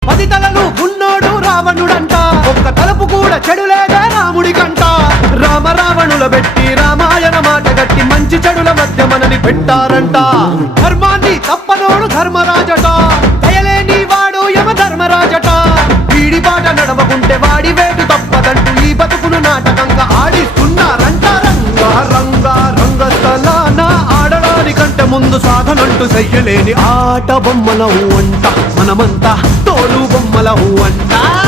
10 తలలు ఉన్నోడు రావణుడంట, ఒక్క తలపు కూడా చెడు లేదా రాముడి కంట. రామ రావణుల పెట్టి రామాయణ మాట గట్టి మంచి చెడుల మధ్య మనని పెట్టారంట. ధర్మాన్ని తప్పనోడు ధర్మరాజట, దయలేని వాడు యమ ధర్మరాజట. వీడి బాట నడవకుంటే వాడి వేటు తప్పదంటూ ఈ బతుకును నాటకంగా ఆడిస్తున్నారంట. రంగా రంగా రంగస్థలాన ఆడడానికంటే ముందు సాధనంటూ చెయ్యలేని ఆట బొమ్మలవు అంట. మనమంతా తోలు బొమ్మలవు అంట.